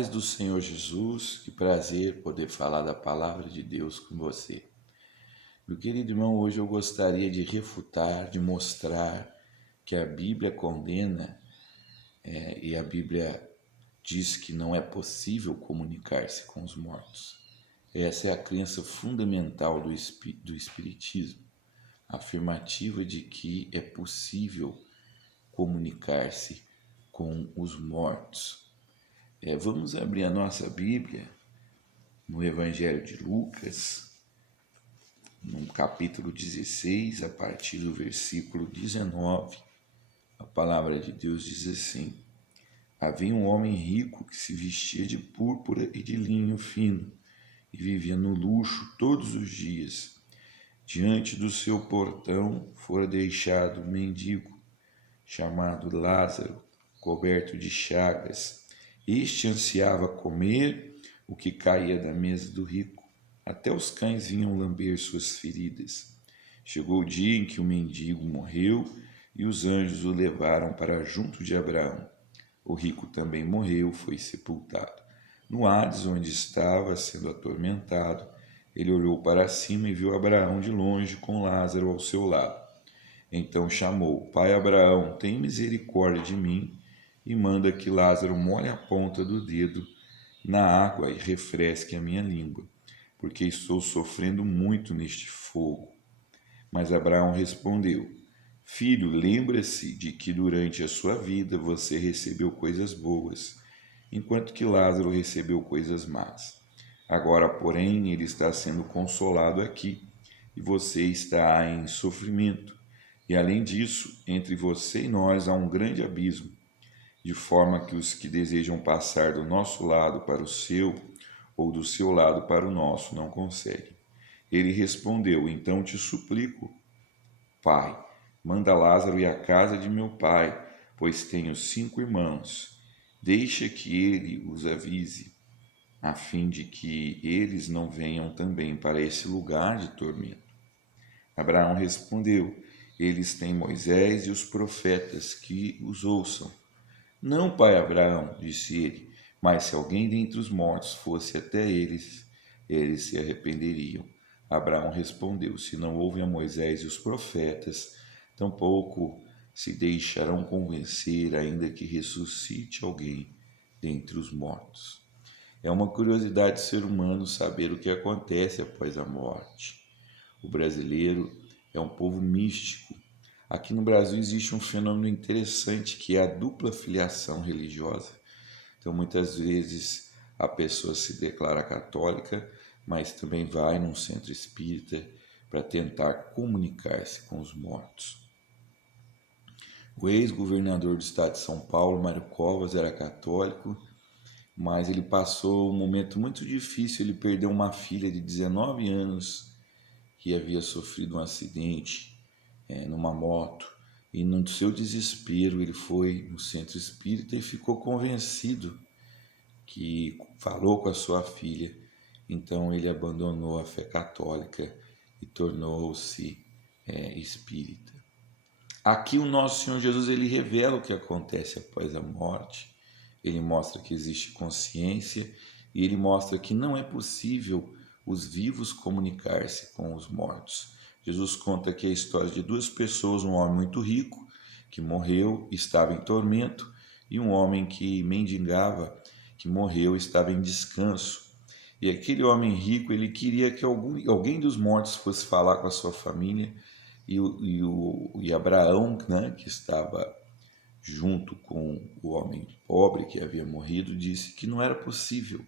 paz do Senhor Jesus, que prazer poder falar da palavra de Deus com você. Meu querido irmão, hoje eu gostaria de refutar, de mostrar que a Bíblia condena e a Bíblia diz que não é possível comunicar-se com os mortos. Essa é a crença fundamental do Espiritismo, a afirmativa de que é possível comunicar-se com os mortos. Vamos abrir a nossa Bíblia no Evangelho de Lucas, no capítulo 16, a partir do versículo 19. A palavra de Deus diz assim: Havia um homem rico que se vestia de púrpura e de linho fino e vivia no luxo todos os dias. Diante do seu portão fora deixado um mendigo, chamado Lázaro, coberto de chagas. Este ansiava comer o que caía da mesa do rico. Até os cães vinham lamber suas feridas. Chegou o dia em que o mendigo morreu e os anjos o levaram para junto de Abraão. O rico também morreu, foi sepultado. No Hades, onde estava sendo atormentado, ele olhou para cima e viu Abraão de longe com Lázaro ao seu lado. Então chamou: Pai Abraão, tem misericórdia de mim e manda que Lázaro molhe a ponta do dedo na água e refresque a minha língua, porque estou sofrendo muito neste fogo. Mas Abraão respondeu: Filho, lembra-se de que durante a sua vida você recebeu coisas boas, enquanto que Lázaro recebeu coisas más. Agora, porém, ele está sendo consolado aqui e você está em sofrimento. E além disso, entre você e nós há um grande abismo, de forma que os que desejam passar do nosso lado para o seu, ou do seu lado para o nosso, não conseguem. Ele respondeu: Então te suplico, Pai, manda Lázaro ir à casa de meu pai, pois tenho 5 irmãos. Deixa que ele os avise, a fim de que eles não venham também para esse lugar de tormento. Abraão respondeu: Eles têm Moisés e os profetas, que os ouçam. Não, pai Abraão, disse ele, mas se alguém dentre os mortos fosse até eles, eles se arrependeriam. Abraão respondeu: Se não ouvem a Moisés e os profetas, tampouco se deixarão convencer, ainda que ressuscite alguém dentre os mortos. É uma curiosidade do ser humano saber o que acontece após a morte. O brasileiro é um povo místico. Aqui no Brasil existe um fenômeno interessante que é a dupla filiação religiosa. Então, muitas vezes a pessoa se declara católica, mas também vai num centro espírita para tentar comunicar-se com os mortos. O ex-governador do estado de São Paulo, Mário Covas, era católico, mas ele passou um momento muito difícil. Ele perdeu uma filha de 19 anos que havia sofrido um acidente numa moto, e no seu desespero ele foi no centro espírita e ficou convencido, que falou com a sua filha. Então ele abandonou a fé católica e tornou-se espírita. Aqui o nosso Senhor Jesus, ele revela o que acontece após a morte. Ele mostra que existe consciência e ele mostra que não é possível os vivos comunicar-se com os mortos. Jesus conta aqui a história de 2 pessoas, um homem muito rico que morreu, estava em tormento, e um homem que mendigava, que morreu, estava em descanso. E aquele homem rico, ele queria que alguém dos mortos fosse falar com a sua família, e Abraão, né, que estava junto com o homem pobre que havia morrido, disse que não era possível.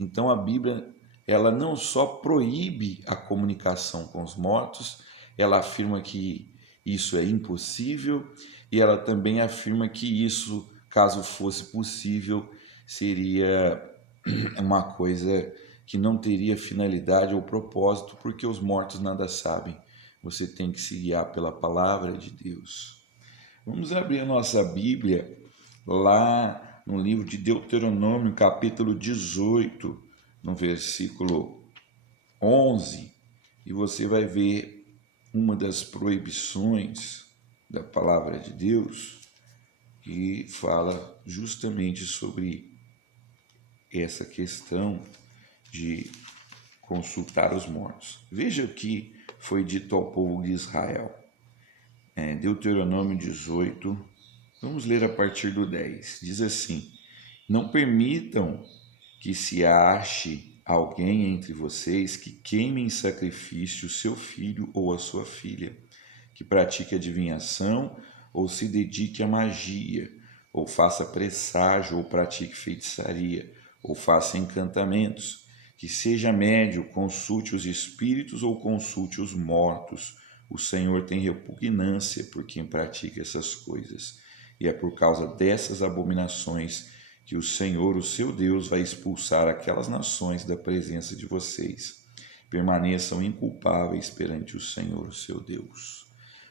Então a Bíblia, ela não só proíbe a comunicação com os mortos, ela afirma que isso é impossível, e ela também afirma que isso, caso fosse possível, seria uma coisa que não teria finalidade ou propósito, porque os mortos nada sabem. Você tem que se guiar pela palavra de Deus. Vamos abrir a nossa Bíblia lá no livro de Deuteronômio, capítulo 18, no versículo 11, e você vai ver uma das proibições da palavra de Deus, que fala justamente sobre essa questão de consultar os mortos. Veja o que foi dito ao povo de Israel. Deuteronômio 18, vamos ler a partir do 10. Diz assim: Não permitam que se ache alguém entre vocês que queime em sacrifício seu filho ou a sua filha, que pratique adivinhação ou se dedique à magia, ou faça presságio ou pratique feitiçaria, ou faça encantamentos, que seja médio, consulte os espíritos ou consulte os mortos. O Senhor tem repugnância por quem pratica essas coisas, e é por causa dessas abominações que o Senhor, o seu Deus, vai expulsar aquelas nações da presença de vocês. Permaneçam inculpáveis perante o Senhor, o seu Deus.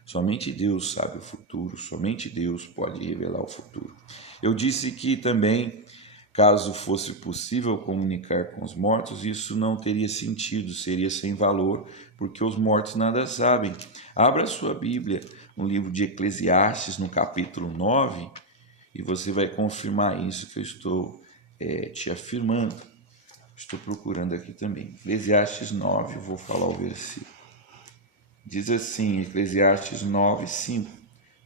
Somente Deus sabe o futuro, somente Deus pode revelar o futuro. Eu disse que também, caso fosse possível comunicar com os mortos, isso não teria sentido, seria sem valor, porque os mortos nada sabem. Abra sua Bíblia no livro de Eclesiastes, no capítulo 9, e você vai confirmar isso que eu estou te afirmando. Estou procurando aqui também. Eclesiastes 9, vou falar o versículo. Diz assim, Eclesiastes 9, 5.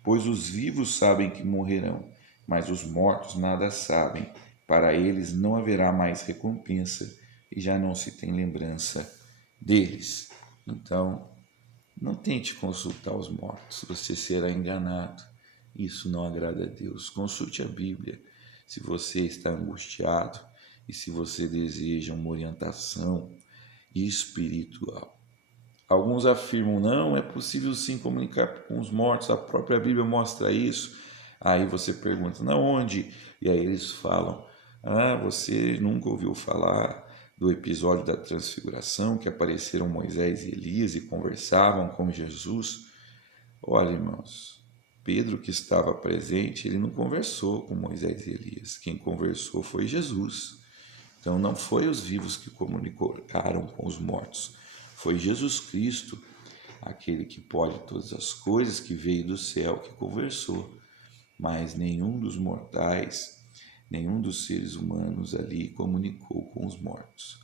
Pois os vivos sabem que morrerão, mas os mortos nada sabem. Para eles não haverá mais recompensa e já não se tem lembrança deles. Então, não tente consultar os mortos, você será enganado. Isso não agrada a Deus. Consulte a Bíblia se você está angustiado e se você deseja uma orientação espiritual. Alguns afirmam, não, é possível sim comunicar com os mortos, a própria Bíblia mostra isso. Aí você pergunta, na onde? E aí eles falam, você nunca ouviu falar do episódio da transfiguração, que apareceram Moisés e Elias e conversavam com Jesus? Olha, irmãos, Pedro, que estava presente, ele não conversou com Moisés e Elias. Quem conversou foi Jesus. Então não foi os vivos que comunicaram com os mortos. Foi Jesus Cristo, aquele que pode todas as coisas, que veio do céu, que conversou. Mas nenhum dos mortais, nenhum dos seres humanos ali comunicou com os mortos.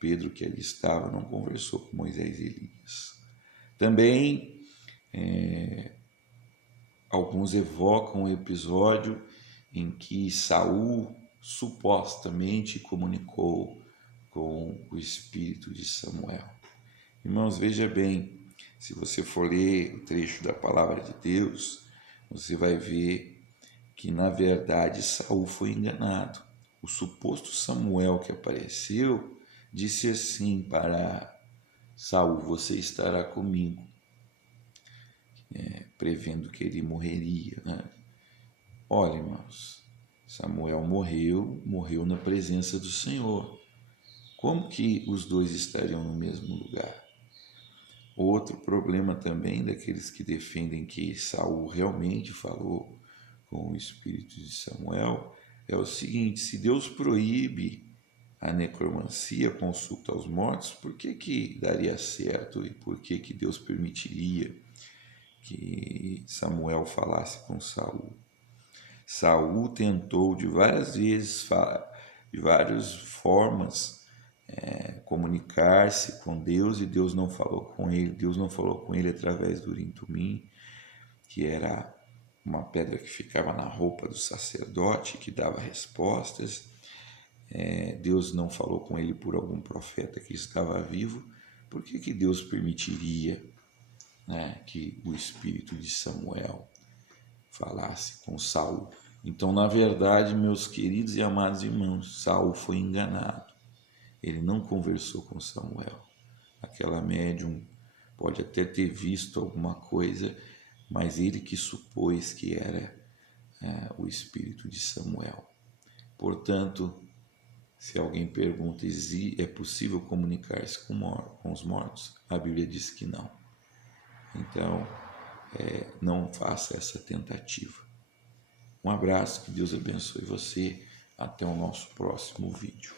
Pedro, que ali estava, não conversou com Moisés e Elias. Também alguns evocam o episódio em que Saul supostamente comunicou com o espírito de Samuel. Irmãos, veja bem, se você for ler o trecho da palavra de Deus, você vai ver que na verdade Saul foi enganado. O suposto Samuel que apareceu disse assim para Saul: você estará comigo, prevendo que ele morreria, né? Olha, irmãos, Samuel morreu na presença do Senhor. Como que os dois estariam no mesmo lugar? Outro problema também daqueles que defendem que Saul realmente falou com o espírito de Samuel é o seguinte: se Deus proíbe a necromancia, a consulta aos mortos, por que daria certo e por que Deus permitiria que Samuel falasse com Saul? Saul tentou de várias vezes, de várias formas, comunicar-se com Deus, e Deus não falou com ele. Deus não falou com ele através do Urim Tumim, que era uma pedra que ficava na roupa do sacerdote, que dava respostas. Deus não falou com ele por algum profeta que estava vivo. Por que Deus permitiria, né, que o espírito de Samuel falasse com Saul? Então, na verdade, meus queridos e amados irmãos, Saul foi enganado. Ele não conversou com Samuel. Aquela médium pode até ter visto alguma coisa, mas ele que supôs que era o espírito de Samuel. Portanto, se alguém pergunta se é possível comunicar-se com os mortos, a Bíblia diz que não. Então, não faça essa tentativa. Um abraço, que Deus abençoe você. Até o nosso próximo vídeo.